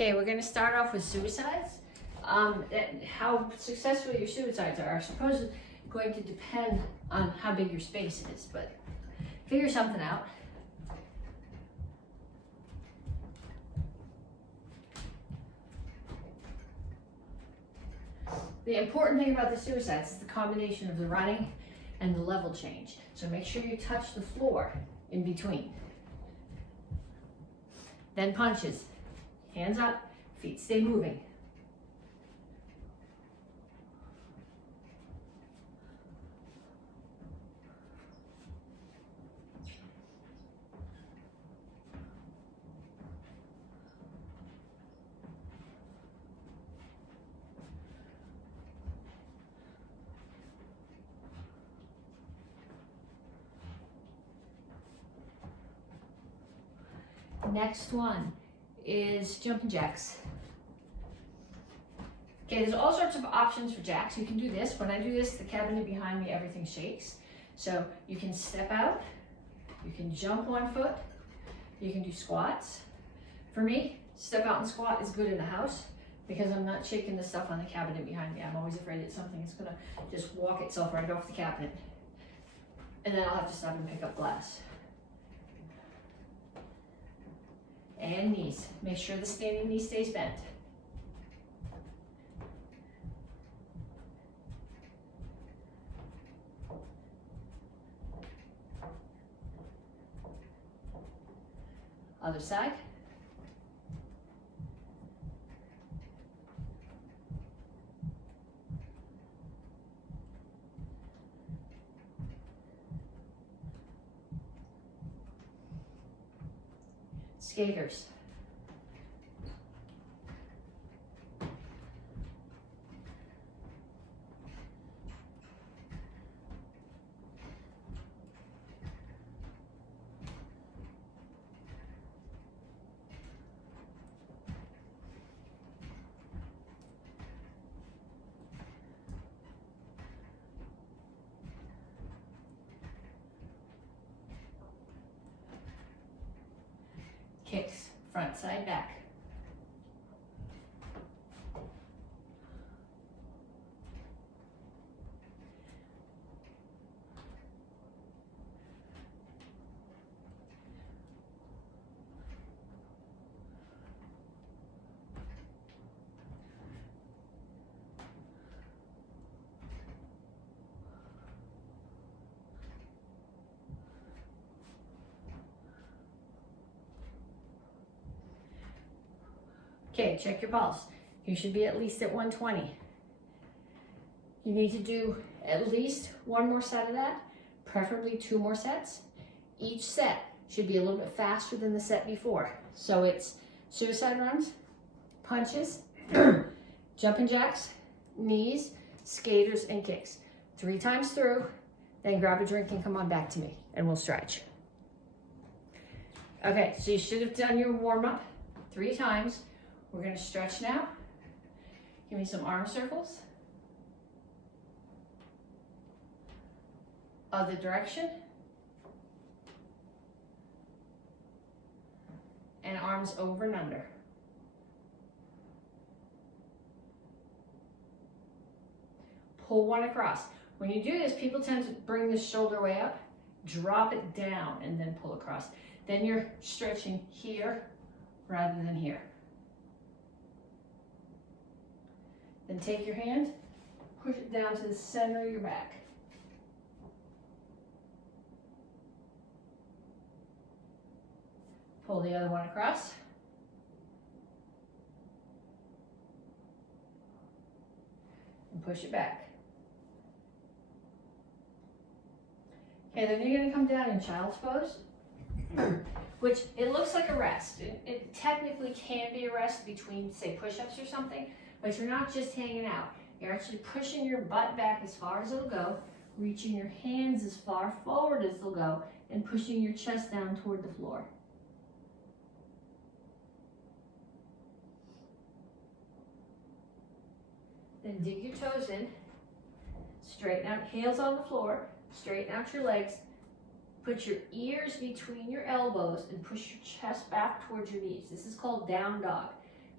Okay, we're going to start off with suicides. How successful your suicides are supposedly going to depend on how big your space is, but figure something out. The important thing about the suicides is the combination of the running and the level change. So make sure you touch the floor in between. Then punches. Hands up, feet stay moving. Next one is jumping jacks. Okay, there's all sorts of options for jacks. You can do this. When I do this, the cabinet behind me, everything shakes. So you can step out, you can jump 1 foot, you can do squats. For me, step out and squat is good in the house because I'm not shaking the stuff on the cabinet behind me. I'm always afraid that something is gonna just walk itself right off the cabinet. And then I'll have to stop and pick up glass. And knees. Make sure the standing knee stays bent. Other side. Skaters. Kicks, front, side, back. Okay, check your pulse. You should be at least at 120. You need to do at least 1 more set of that, preferably 2 more sets. Each set should be a little bit faster than the set before. So it's suicide runs, punches, jumping jacks, knees, skaters, and kicks. 3 times through, then grab a drink and come on back to me and we'll stretch. Okay, so you should have done your warm-up 3 times. We're going to stretch now. Give me some arm circles. Other direction. And arms over and under. Pull 1 across. When you do this, people tend to bring the shoulder way up, drop it down, and then pull across. Then you're stretching here rather than here. Then take your hand, push it down to the center of your back. Pull the other one across. And push it back. Okay, then you're going to come down in child's pose, which it looks like a rest. It technically can be a rest between, say, push-ups or something. But you're not just hanging out. You're actually pushing your butt back as far as it'll go, reaching your hands as far forward as they'll go, and pushing your chest down toward the floor. Then dig your toes in, straighten out, heels on the floor, straighten out your legs, put your ears between your elbows and push your chest back towards your knees. This is called down dog.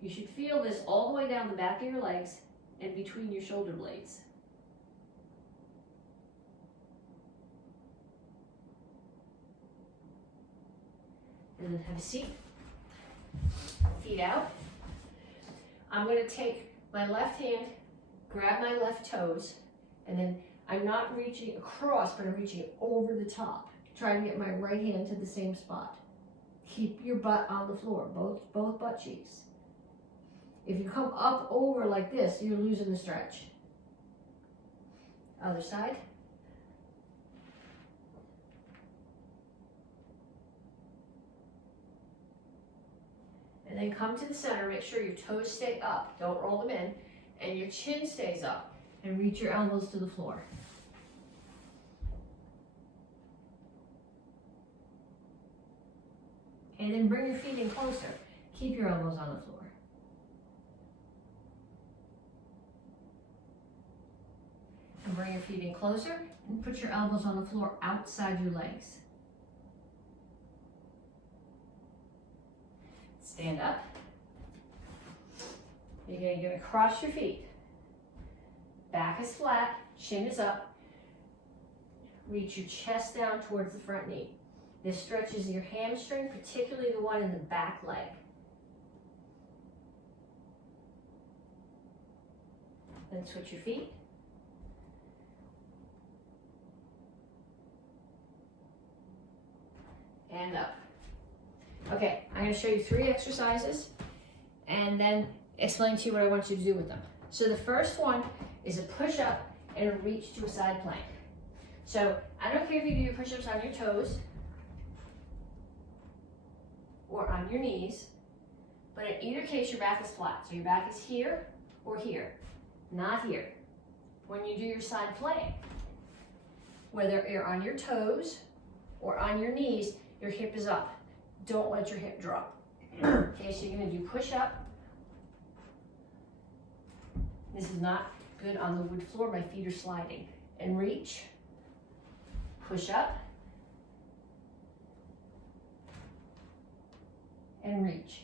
You should feel this all the way down the back of your legs and between your shoulder blades. And then have a seat. Feet out. I'm going to take my left hand, grab my left toes, and then I'm not reaching across, but I'm reaching over the top. Trying to get my right hand to the same spot. Keep your butt on the floor, both butt cheeks. If you come up over like this, you're losing the stretch. Other side. And then come to the center, make sure your toes stay up, don't roll them in, and your chin stays up, and reach your elbows to the floor. And then bring your feet in closer. Keep your elbows on the floor. And bring your feet in closer and put your elbows on the floor outside your legs. Stand up. You're going to cross your feet. Back is flat, chin is up. Reach your chest down towards the front knee. This stretches your hamstring, particularly the one in the back leg. Then switch your feet. And up. Okay, I'm going to show you 3 exercises and then explain to you what I want you to do with them. So the first one is a push-up and a reach to a side plank. So I don't care if you do your push-ups on your toes or on your knees, but in either case your back is flat. So your back is here or here, not here. When you do your side plank, whether you're on your toes or on your knees, your hip is up. Don't let your hip drop. Okay, so you're going to do push-up. This is not good on the wood floor. My feet are sliding. And reach. Push up. And reach.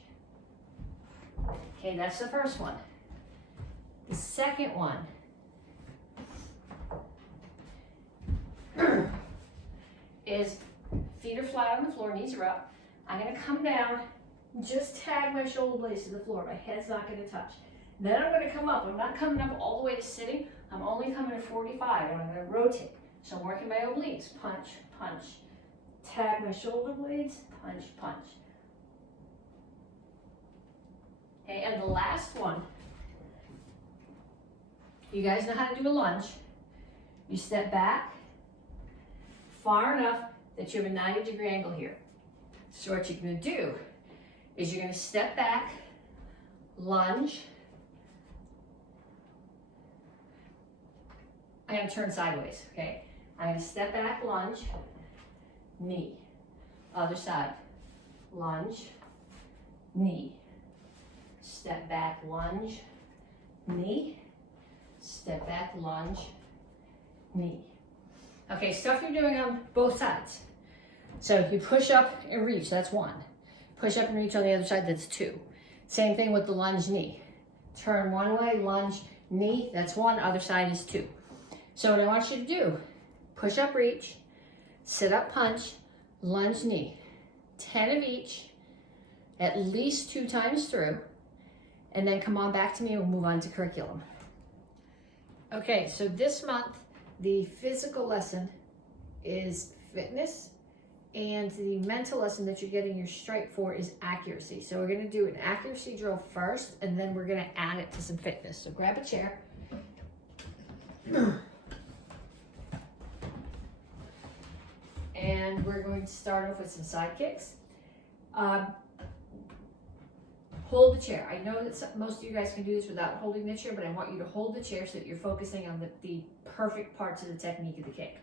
Okay, that's the first one. The second one is feet are flat on the floor, knees are up. I'm going to come down, just tag my shoulder blades to the floor. My head's not going to touch. Then I'm going to come up. I'm not coming up all the way to sitting. I'm only coming to 45, and I'm going to rotate. So I'm working my obliques. Punch, punch. Tag my shoulder blades, punch, punch. Okay, and the last one, you guys know how to do a lunge. You step back far enough that you have a 90-degree angle here. So what you're going to do is you're going to step back, lunge. I'm going to turn sideways, okay? I'm going to step back, lunge, knee. Other side, lunge, knee. Step back, lunge, knee. Step back, lunge, knee. Okay, stuff you're doing on both sides. So you push up and reach, that's 1. Push up and reach on the other side, that's 2. Same thing with the lunge knee. Turn one way, lunge, knee, that's 1, other side is 2. So what I want you to do, push up, reach, sit up, punch, lunge, knee. 10 of each, at least 2 times through, and then come on back to me and we'll move on to curriculum. Okay, so this month, the physical lesson is fitness, and the mental lesson that you're getting your stripe for is accuracy. So we're gonna do an accuracy drill first, and then we're gonna add it to some fitness. So grab a chair. And we're going to start off with some side kicks. Hold the chair. I know that most of you guys can do this without holding the chair, but I want you to hold the chair so that you're focusing on the perfect parts of the technique of the kick.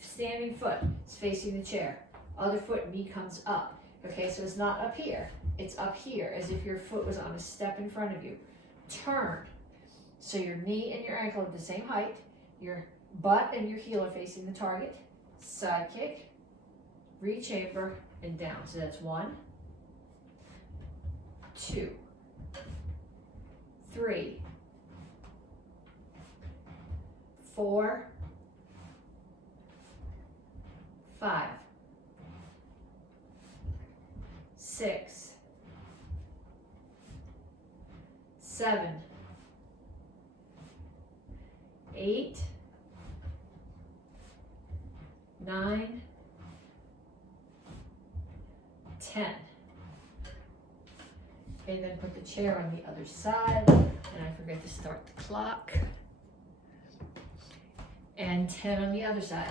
Standing foot is facing the chair. Other foot, knee comes up. Okay, so it's not up here. It's up here, as if your foot was on a step in front of you. Turn. So your knee and your ankle are the same height. Your butt and your heel are facing the target. Side kick, rechamber, and down. So that's 1, 2, 3, 4, 5, 6, 7, 8, 9, 10. Okay, then put the chair on the other side, and I forget to start the clock. And 10 on the other side.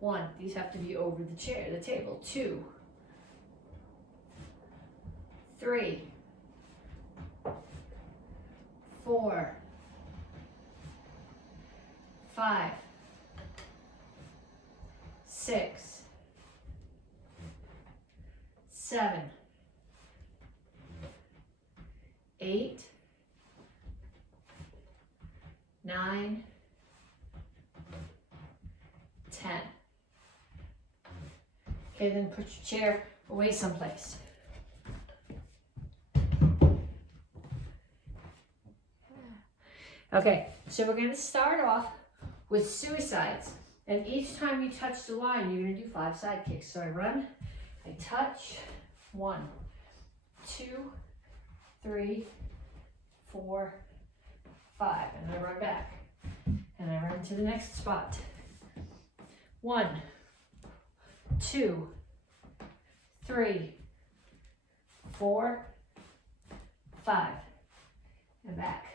1, these have to be over the chair, the table. 2, 3, 4, 5, 6, 7, 8, 9, 10. Okay, then put your chair away someplace. Okay, so we're going to start off with suicides. And each time you touch the line, you're going to do 5 side kicks. So I run, I touch, 1, 2, 3, 4, 5, and I run back. And I run to the next spot. 1, 2, 3, 4, 5, and back.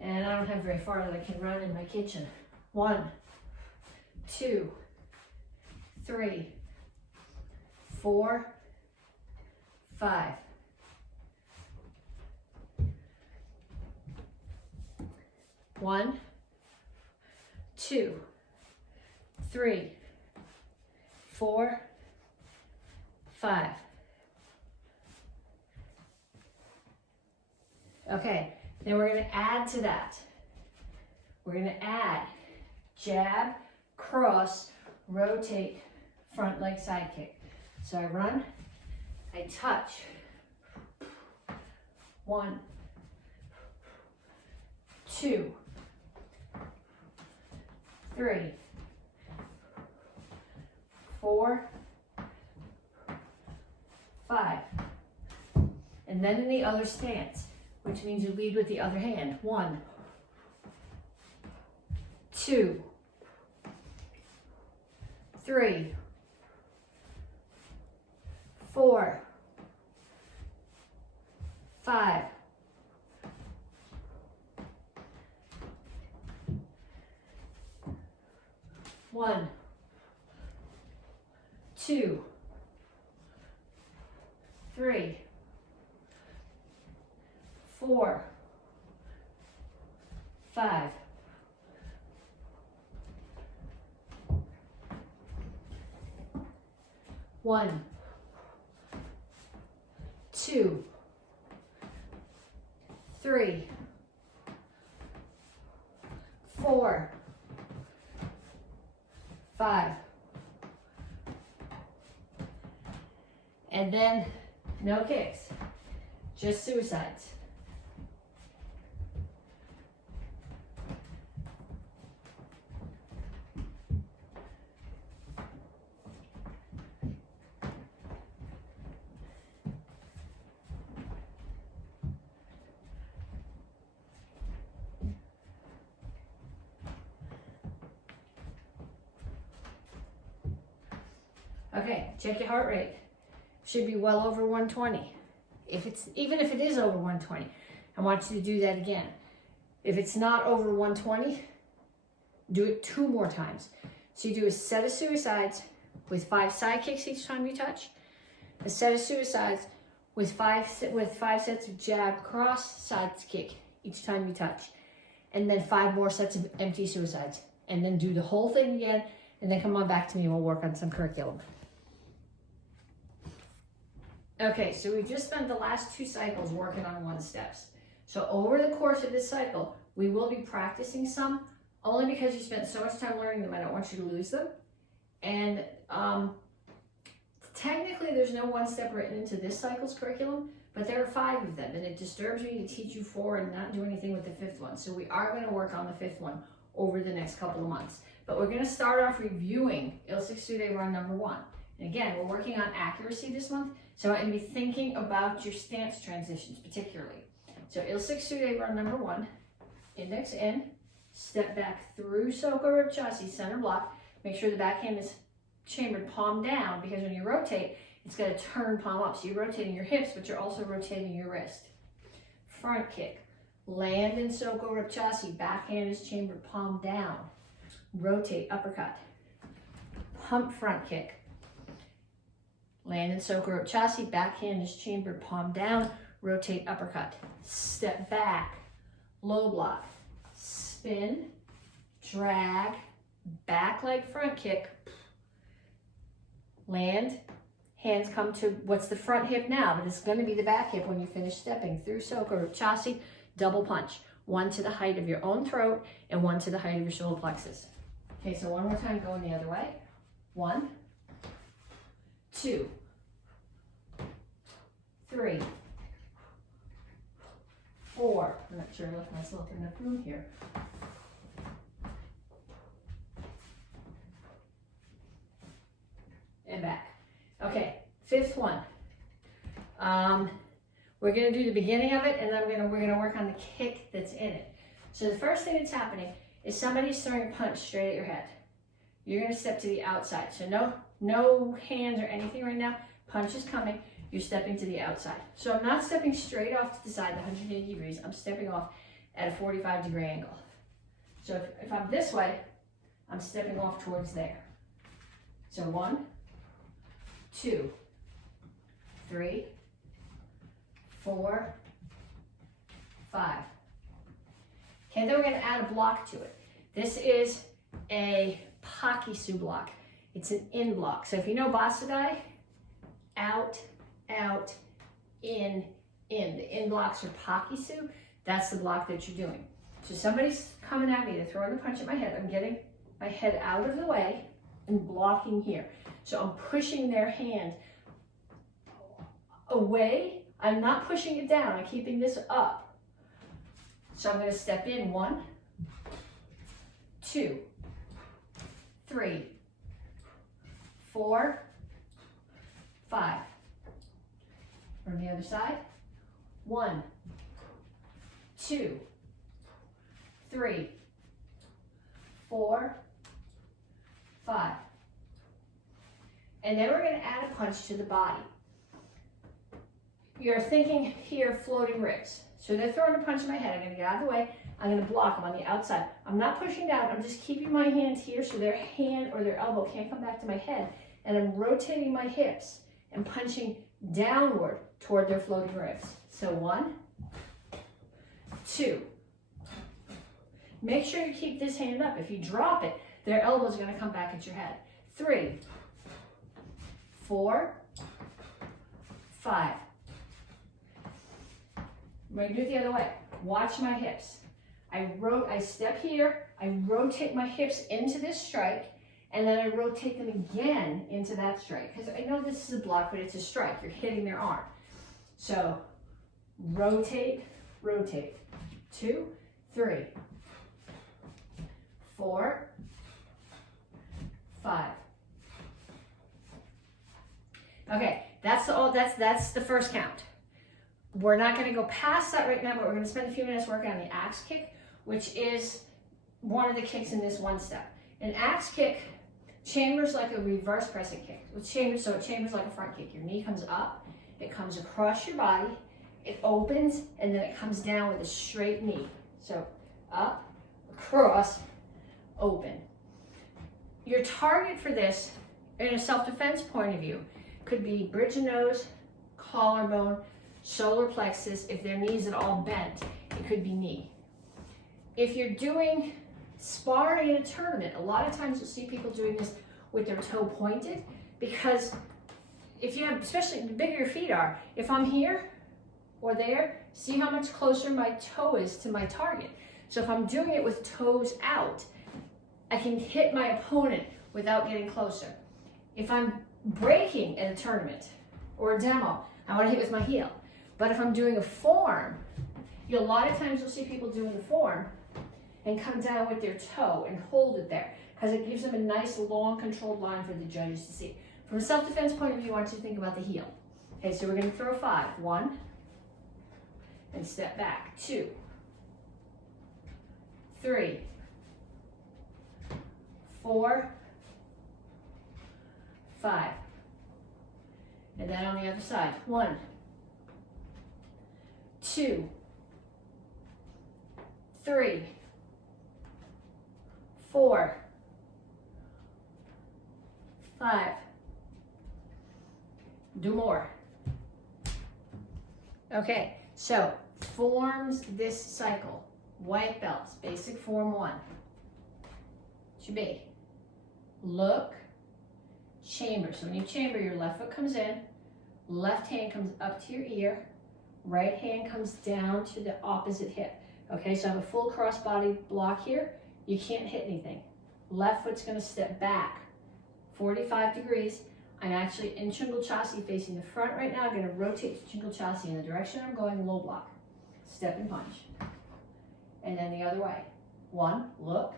And I don't have very far that I can run in my kitchen. 1, 2, 3, 4, 5. One, 2, 3, 4, 5. Okay, then we're going to add to that. We're going to add jab, cross, rotate, front leg side kick. So I run, I touch. 1, 2, 3, 4, 5. And then in the other stance, which means you lead with the other hand. 1, 2, 3, 4, 5. 1, 2, 3, 4, 5. One, 2, 3, 4, 5. And then no kicks, just suicides. Okay, check your heart rate. Should be well over 120. Even if it is over 120, I want you to do that again. If it's not over 120, do it 2 more times. So you do a set of suicides with 5 side kicks each time you touch, a set of suicides with 5 sets of jab, cross, side kick each time you touch, and then 5 more sets of empty suicides. And then do the whole thing again, and then come on back to me and we'll work on some curriculum. Okay, so we just spent the last 2 cycles working on 1 steps. So over the course of this cycle, we will be practicing some, only because you spent so much time learning them, I don't want you to lose them. And technically Historically, there's no one step written into this cycle's curriculum, but there are 5 of them, and it disturbs me to teach you 4 and not do anything with the 5th one. So we are going to work on the 5th one over the next couple of months. But we're going to start off reviewing Il 6 Do run number 1. And again, we're working on accuracy this month, so I'm going to be thinking about your stance transitions particularly. So Il 6 Do run number 1, index in, step back through Soko rib chassis, center block. Make sure the backhand is chambered palm down, because when you rotate, it's going to turn palm up. So you're rotating your hips, but you're also rotating your wrist. Front kick. Land in Soko rib chassis. Backhand is chambered palm down. Rotate, uppercut. Pump front kick. Land in Soko rib chassis. Backhand is chambered palm down. Rotate, uppercut. Step back. Low block. Spin. Drag. Back leg front kick. Land. Hands come to what's the front hip now, but it's going to be the back hip when you finish stepping through Soko rib chassis. Double punch. 1 to the height of your own throat and 1 to the height of your solar plexus. Okay, so one more time going the other way. 1, 2, 3, 4. I'm not sure I left myself enough room here. And back. Okay, 5th one. We're going to do the beginning of it, and then we're going to work on the kick that's in it. So the first thing that's happening is somebody's throwing a punch straight at your head. You're going to step to the outside. So no hands or anything right now. Punch is coming. You're stepping to the outside. So I'm not stepping straight off to the side, 180 degrees. I'm stepping off at a 45-degree angle. So if I'm this way, I'm stepping off towards there. So 1, 2, 3, 4, 5. Okay, then we're going to add a block to it. This is a Pakisu block. It's an in block. So if you know Basadai, out, out, in. The in blocks are Pakisu. That's the block that you're doing. So somebody's coming at me, they're throwing a punch at my head. I'm getting my head out of the way and blocking here. So I'm pushing their hand away. I'm not pushing it down. I'm keeping this up. So I'm going to step in 1, 2, 3, 4, 5. From the other side. 1, 2, 3, 4, 5. And then we're going to add a punch to the body. You're thinking here floating ribs. So they're throwing a punch in my head. I'm going to get out of the way. I'm going to block them on the outside. I'm not pushing down. I'm just keeping my hands here so their hand or their elbow can't come back to my head. And I'm rotating my hips and punching downward toward their floating ribs. So 1, 2. Make sure you keep this hand up. If you drop it, their elbow's going to come back at your head. 3, 4, 5. I'm going to do it the other way. Watch my hips. I step here, I rotate my hips into this strike, and then I rotate them again into that strike. Because I know this is a block, but it's a strike. You're hitting their arm. So rotate, rotate. 2, 3, 4, 5. Okay, that's the first count. We're not going to go past that right now, but we're going to spend a few minutes working on the axe kick, which is one of the kicks in this one step. An axe kick chambers like a reverse crescent kick. So it chambers like a front kick. Your knee comes up, it comes across your body, it opens, and then it comes down with a straight knee. So up, across, open. Your target for this, in a self-defense point of view, could be bridge of nose, collarbone, solar plexus. If their knees at all bent, it could be knee. If you're doing sparring in a tournament, a lot of times you'll see people doing this with their toe pointed, because if you have, especially the bigger your feet are, if I'm here or there, see how much closer my toe is to my target. So if I'm doing it with toes out, I can hit my opponent without getting closer. If I'm breaking at a tournament or a demo, I want to hit with my heel. But if I'm doing a form, a lot of times you'll see people doing the form and come down with their toe and hold it there because it gives them a nice long controlled line for the judges to see. From a self-defense point of view, I want you to think about the heel. Okay, so we're going to throw 5. 1, and step back. 2, 3, 4, 5. And then on the other side. 1, 2, 3, 4, 5. Do more. Okay, so forms this cycle. White belts, basic form 1. Should be look, chamber. So when you chamber, your left foot comes in, left hand comes up to your ear, right hand comes down to the opposite hip. Okay, so I have a full cross-body block here. You can't hit anything. Left foot's going to step back 45 degrees. I'm actually in Chungal Chassi facing the front right now. I'm going to rotate to Chungal Chassi in the direction I'm going, low block. Step and punch. And then the other way. 1, look,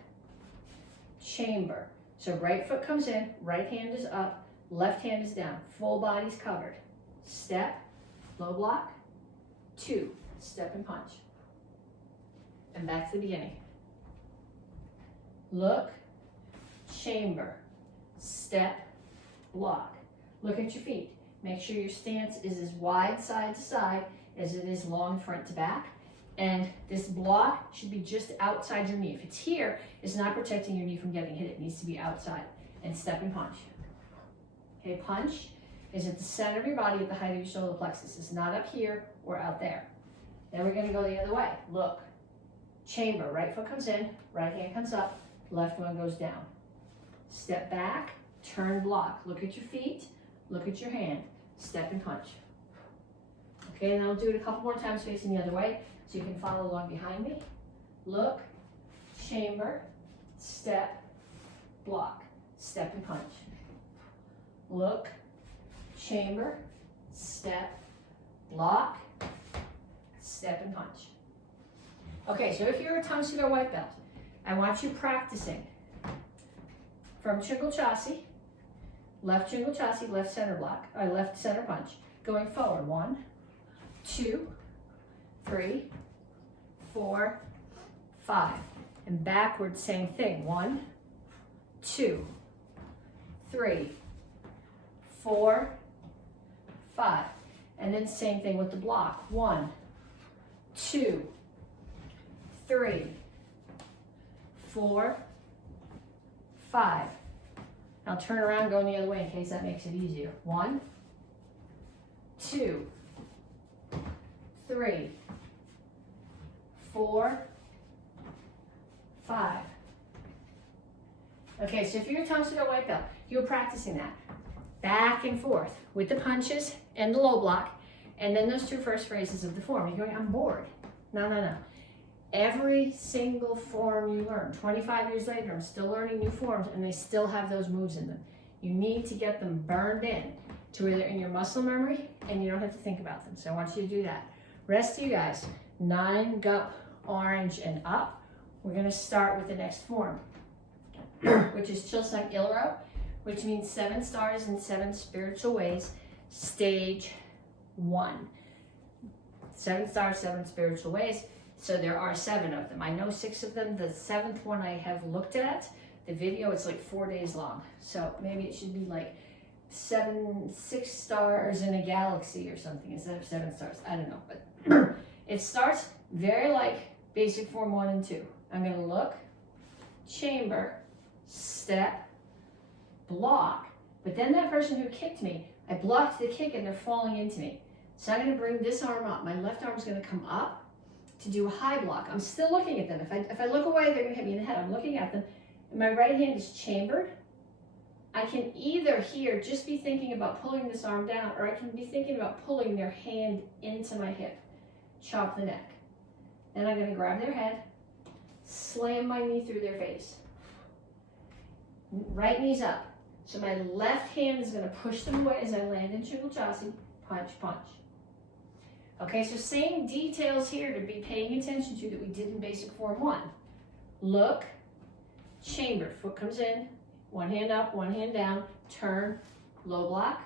chamber. So right foot comes in, right hand is up, left hand is down. Full body's covered. Step, low block. 2, step and punch. And back to the beginning. Look, chamber, step, block. Look at your feet. Make sure your stance is as wide side to side as it is long front to back. And this block should be just outside your knee. If it's here, it's not protecting your knee from getting hit. It needs to be outside. And step and punch. Okay, punch is at the center of your body at the height of your solar plexus. It's not up here or out there. Then we're going to go the other way. Look, chamber. Right foot comes in, right hand comes up, left one goes down. Step back, turn, block. Look at your feet, look at your hand. Step and punch. Okay, and I'll do it a couple more times facing the other way so you can follow along behind me. Look, chamber, step, block. Step and punch. Look, chamber, step, block, step and punch. Okay, so if you're a Tang Soo Do white belt, I want you practicing from Chungal Chassi, left Chungal Chassi, left center block, or left center punch, going forward. 1, 2, 3, 4, 5. And backward, same thing. 1, 2, 3, 4, 5. And then same thing with the block. 1, 2, 3, 4, 5. Now turn around, go the other way in case that makes it easier. 1, 2, 3, 4, 5. Okay, so if you're a Tang Soo Do white belt, you're practicing that back and forth with the punches and the low block, and then those 2 first phrases of the form. You're going, I'm bored. No. Every single form you learn, 25 years later, I'm still learning new forms, and they still have those moves in them. You need to get them burned in to where they're in your muscle memory, and you don't have to think about them. So I want you to do that. Rest of you guys, 9 gup, orange, and up. We're going to start with the next form, which is Chilsung Ilro, which means 7 stars in 7 spiritual ways, stage 1. 7 stars, 7 spiritual ways. So there are 7 of them. I know 6 of them. The 7th one I have looked at. The video, it's like 4 days long. So maybe it should be like 6 stars in a galaxy or something instead of 7 stars. I don't know. But it starts very like basic form 1 and 2. I'm going to look, chamber, step, block. But then that person who kicked me, I blocked the kick and they're falling into me. So I'm going to bring this arm up. My left arm is going to come up to do a high block. I'm still looking at them. If I look away, they're going to hit me in the head. I'm looking at them. And my right hand is chambered. I can either here just be thinking about pulling this arm down, or I can be thinking about pulling their hand into my hip. Chop the neck. Then I'm going to grab their head, slam my knee through their face. Right knee's up. So my left hand is gonna push them away as I land in Chasi, punch, punch. Okay, so same details here to be paying attention to that we did in basic form 1. Look, chamber, foot comes in, one hand up, one hand down, turn, low block,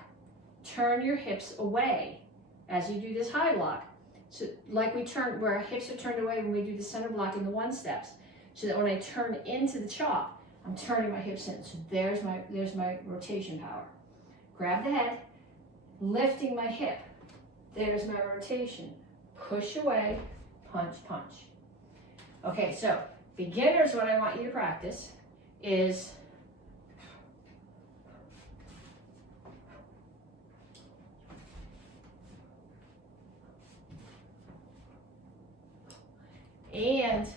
turn your hips away as you do this high block. So like we turn, where our hips are turned away when we do the center block in the 1 steps, so that when I turn into the chop, I'm turning my hips in. So there's my rotation power. Grab the head, lifting my hip. There's my rotation. Push away, punch, punch. Okay, so beginners, what I want you to practice is and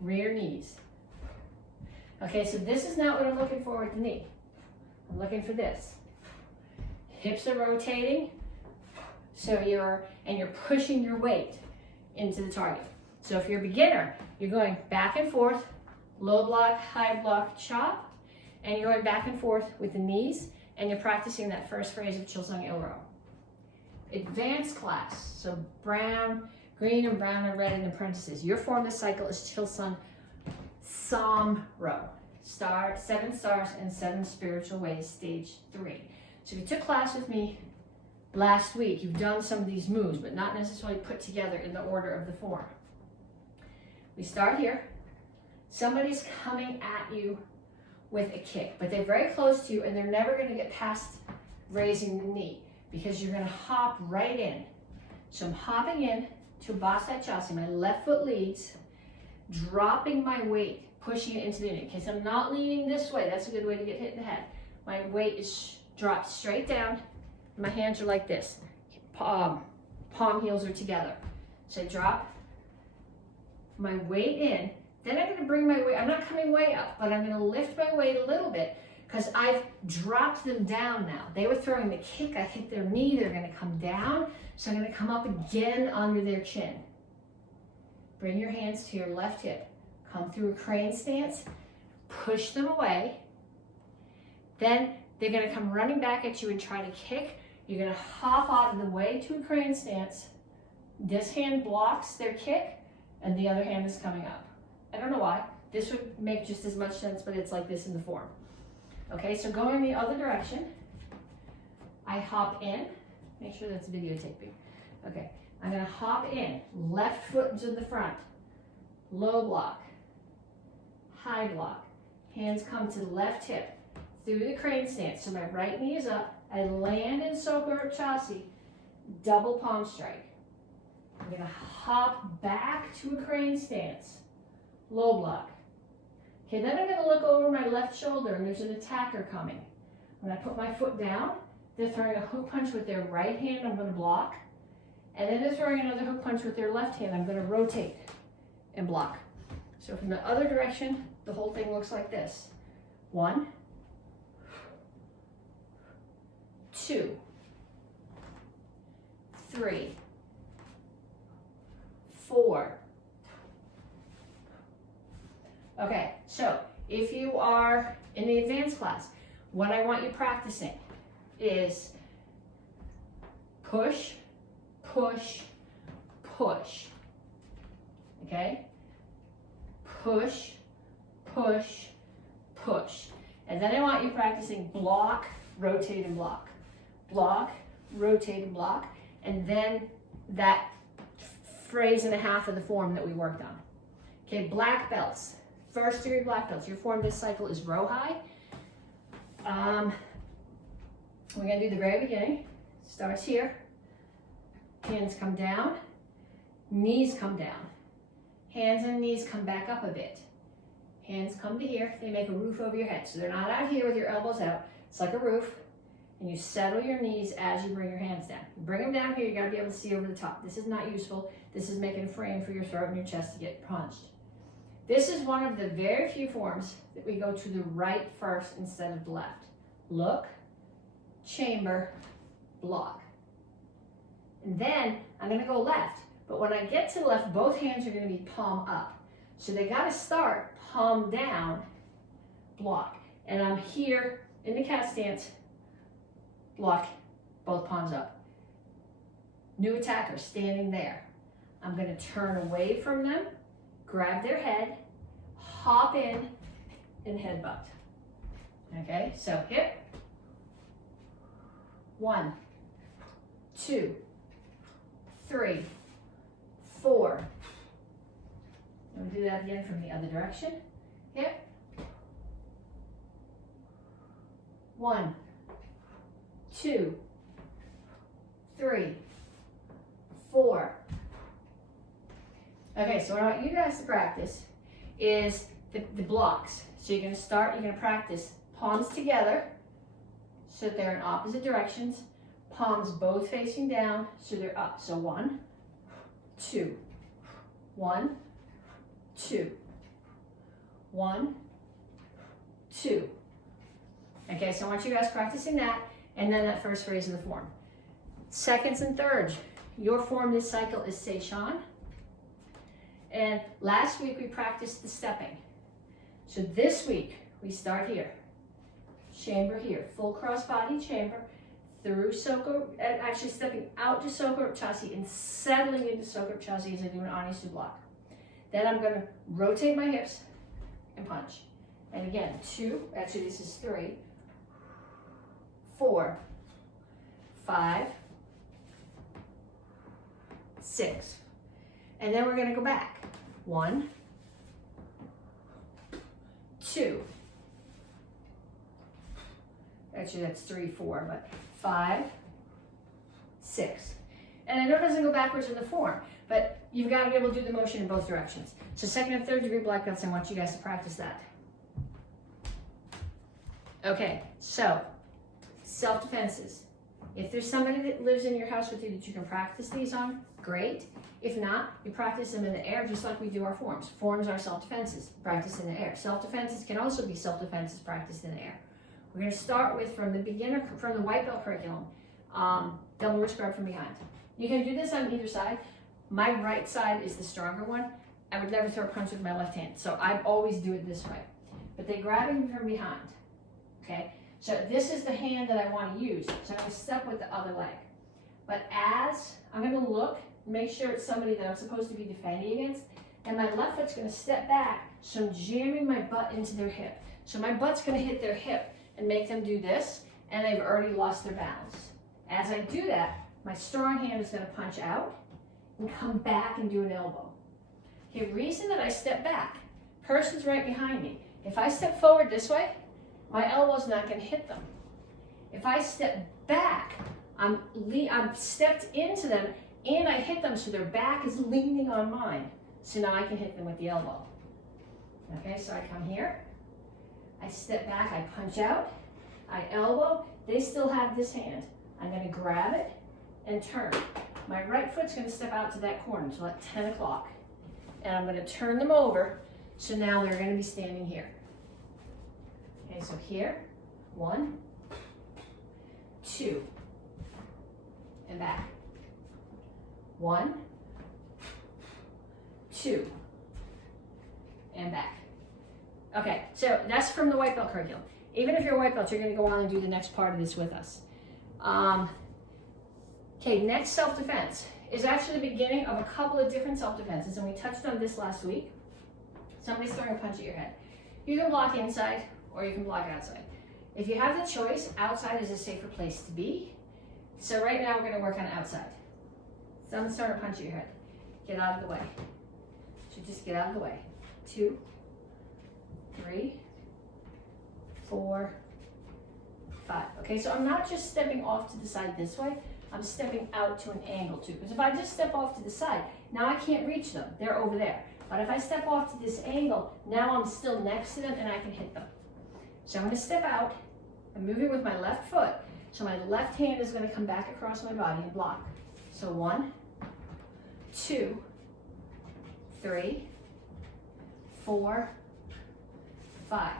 rear knees. Okay, so this is not what I'm looking for with the knee. I'm looking for this. Hips are rotating, so you're pushing your weight into the target. So if you're a beginner, you're going back and forth, low block, high block, chop, and you're going back and forth with the knees, and you're practicing that first phrase of Kyosa J row. Advanced class, so brown, green and brown and red in the parentheses. Your form this cycle is Kyosa Sam row. 7 stars and 7 spiritual ways, stage 3. So if you took class with me last week, you've done some of these moves, but not necessarily put together in the order of the form. We start here. Somebody's coming at you with a kick, but they're very close to you and they're never going to get past raising the knee because you're going to hop right in. So I'm hopping in to Basai Chasi. My left foot leads, dropping my weight, pushing it into the knee. Okay, so I'm not leaning this way. That's a good way to get hit in the head. My weight is dropped straight down. My hands are like this. Palm heels are together. So I drop my weight in. Then I'm going to bring my weight. I'm not coming way up, but I'm going to lift my weight a little bit because I've dropped them down now. They were throwing the kick. I hit their knee. They're going to come down. So I'm going to come up again under their chin. Bring your hands to your left hip. Come through a crane stance. Push them away. Then they're going to come running back at you and try to kick. You're going to hop out of the way to a crane stance. This hand blocks their kick, and the other hand is coming up. I don't know why. This would make just as much sense, but it's like this in the form. Okay, so going the other direction, I hop in. Make sure that's videotaping. Okay, I'm going to hop in. Left foot is in the front. Low block. High block. Hands come to the left hip. Through the crane stance. So my right knee is up. I land in Soka Chasi. Double palm strike. I'm going to hop back to a crane stance. Low block. Okay, then I'm going to look over my left shoulder and there's an attacker coming. When I put my foot down, they're throwing a hook punch with their right hand. I'm going to block. And then they're throwing another hook punch with their left hand. I'm going to rotate and block. So from the other direction, the whole thing looks like this. 1, 2, 3, 4. Okay, so if you are in the advanced class, what I want you practicing is push, push, push. Okay? Push, push, push. And then I want you practicing block, rotate, and block. Block, rotate, and block. And then that phrase and a half of the form that we worked on. Okay, black belts. First degree black belts. Your form this cycle is row high. We're going to do the very beginning. Starts here. Hands come down. Knees come down. Hands and knees come back up a bit. Hands come to here. They make a roof over your head. So they're not out here with your elbows out. It's like a roof. And you settle your knees as you bring your hands down. You bring them down here. You got to be able to see over the top. This is not useful. This is making a frame for your throat and your chest to get punched. This is one of the very few forms that we go to the right first instead of the left. Look, chamber, block. And then I'm going to go left. But when I get to the left, both hands are going to be palm up. So they got to start palm down, block. And I'm here in the cat stance, block both palms up. New attacker standing there. I'm going to turn away from them, grab their head, hop in, and headbutt. Okay, so hip. 1, 2, 3, 4. And we'll do that again from the other direction. Hip. 1, 2, 3, 4. Okay, so what I want you guys to practice is the blocks. So you're going to practice palms together so that they're in opposite directions. Palms both facing down so they're up. So 1, 2, 1, 2, 1, 2. Okay, so I want you guys practicing that and then that first phrase of the form. Seconds and thirds. Your form this cycle is Seishan. And last week we practiced the stepping. So this week we start here. Chamber here. Full cross-body chamber. Through Soko, actually stepping out to Soko Chasi and settling into Soko Chasi as I do an Anisu block. Then I'm going to rotate my hips and punch. And again, 2, actually this is 3, 4, 5, 6. And then we're going to go back. 1, 2. Actually that's 3, 4, but 5, 6. And I know it doesn't go backwards in the form, but you've got to be able to do the motion in both directions. So second and third degree black belts, I want you guys to practice that. Okay, so self-defenses. If there's somebody that lives in your house with you that you can practice these on, great. If not, you practice them in the air just like we do our forms. Forms are self-defenses, practice in the air. Self-defenses can also be self-defenses practiced in the air. We're going to start with, from the white belt curriculum, double wrist grab from behind. You can do this on either side. My right side is the stronger one. I would never throw a punch with my left hand, so I always do it this way. But they're grabbing me from behind, okay? So this is the hand that I want to use. So I'm going to step with the other leg. But as I'm going to look, make sure it's somebody that I'm supposed to be defending against, and my left foot's going to step back, so I'm jamming my butt into their hip. So my butt's going to hit their hip and make them do this, and they've already lost their balance. As I do that, my strong hand is going to punch out and come back and do an elbow. Okay, reason that I step back, person's right behind me. If I step forward this way, my elbow's not going to hit them. If I step back, I'm stepped into them and I hit them so their back is leaning on mine. So now I can hit them with the elbow. Okay, so I come here, I step back, I punch out, I elbow, they still have this hand. I'm going to grab it and turn. My right foot's going to step out to that corner, so at 10 o'clock. And I'm going to turn them over, so now they're going to be standing here. Okay, so here, 1, 2, and back. 1, 2, and back. Okay, so that's from the white belt curriculum. Even if you're a white belt, you're going to go on and do the next part of this with us. Okay, next self-defense is actually the beginning of a couple of different self-defenses, and we touched on this last week. Somebody's throwing a punch at your head. You can block inside or you can block outside. If you have the choice, outside is a safer place to be. So right now we're going to work on outside. Someone's throwing a punch at your head. Get out of the way. So just get out of the way. 2, 3, 4, 5. Okay, so I'm not just stepping off to the side this way. I'm stepping out to an angle too. Because if I just step off to the side, now I can't reach them. They're over there. But if I step off to this angle, now I'm still next to them and I can hit them. So I'm going to step out. I'm moving with my left foot. So my left hand is going to come back across my body and block. So 1, 2, 3, 4, 5.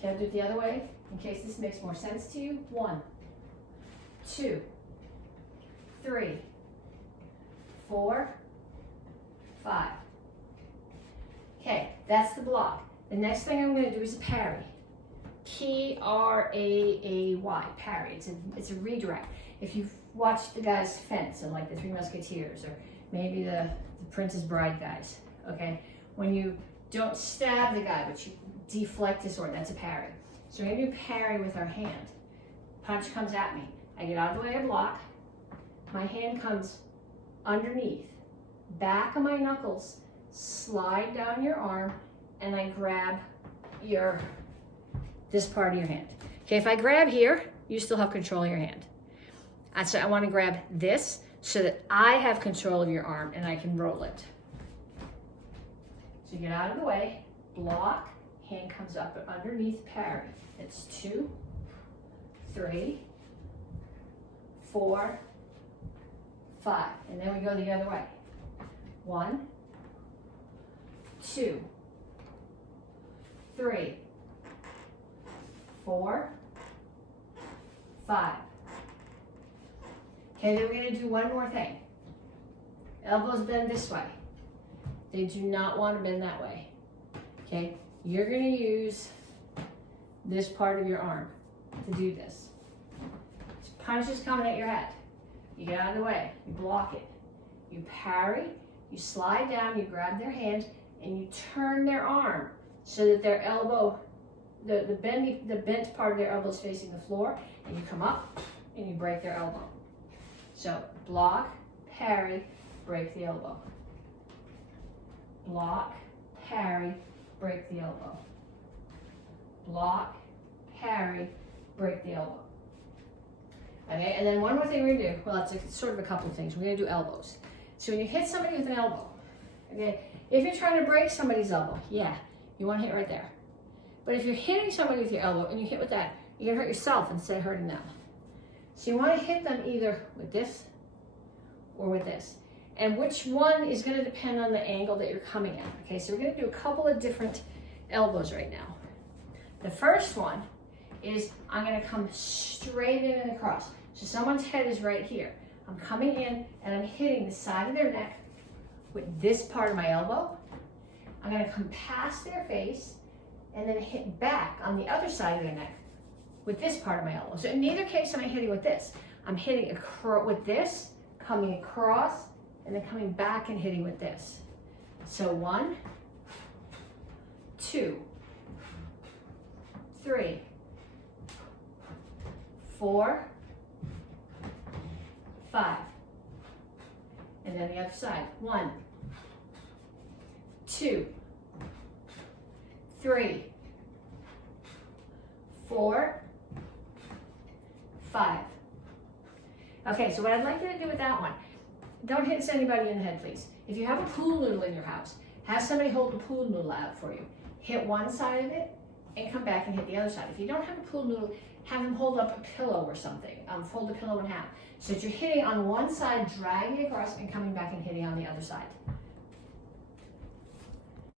Can I do it the other way in case this makes more sense to you? 1, 2, 3, 4, 5. Okay, that's the block. The next thing I'm going to do is a parry. P-R-A-A-Y, parry. It's a redirect. If you've watched the guys fence and like the Three Musketeers or maybe the Princess Bride guys, okay? When you don't stab the guy, but you deflect his sword, that's a parry. So we're gonna do parry with our hand. Punch comes at me. I get out of the way, I block. My hand comes underneath, back of my knuckles, slide down your arm, and I grab this part of your hand. Okay, if I grab here, you still have control of your hand. So I want to grab this so that I have control of your arm and I can roll it. So get out of the way, block, hand comes up underneath, parry. It's 2, 3, 4, 5. And then we go the other way. 1, 2, 3, 4, 5. Okay, then we're going to do one more thing. Elbows bend this way. They do not want to bend that way. Okay, you're going to use this part of your arm to do this. Punch is coming at your head. You get out of the way, you block it. You parry, you slide down, you grab their hand, and you turn their arm so that their elbow, the bent part of their elbow is facing the floor, and you come up and you break their elbow. So block, parry, break the elbow. Block, parry, break the elbow. Block, parry, break the elbow. Okay, and then one more thing we're gonna do, well, it's sort of a couple of things. We're gonna do elbows. So when you hit somebody with an elbow, okay, if you're trying to break somebody's elbow, yeah, you wanna hit right there. But if you're hitting somebody with your elbow and you hit with that, you're gonna hurt yourself instead of hurting them. So you wanna hit them either with this or with this. And which one is gonna depend on the angle that you're coming at. Okay, so we're gonna do a couple of different elbows right now. The first one is I'm gonna come straight in and across. So someone's head is right here. I'm coming in and I'm hitting the side of their neck with this part of my elbow. I'm gonna come past their face and then hit back on the other side of their neck with this part of my elbow. So in neither case am I hitting with this. I'm hitting with this, coming across, and then coming back and hitting with this. So 1, 2, 3, 4, 5. And then the other side. 1, 2, 3, 4, 5. Okay, so what I'd like you to do with that one, don't hit anybody in the head, please. If you have a pool noodle in your house, have somebody hold the pool noodle out for you. Hit one side of it and come back and hit the other side. If you don't have a pool noodle, have them hold up a pillow or something. Fold the pillow in half. So that you're hitting on one side, dragging it across, and coming back and hitting on the other side.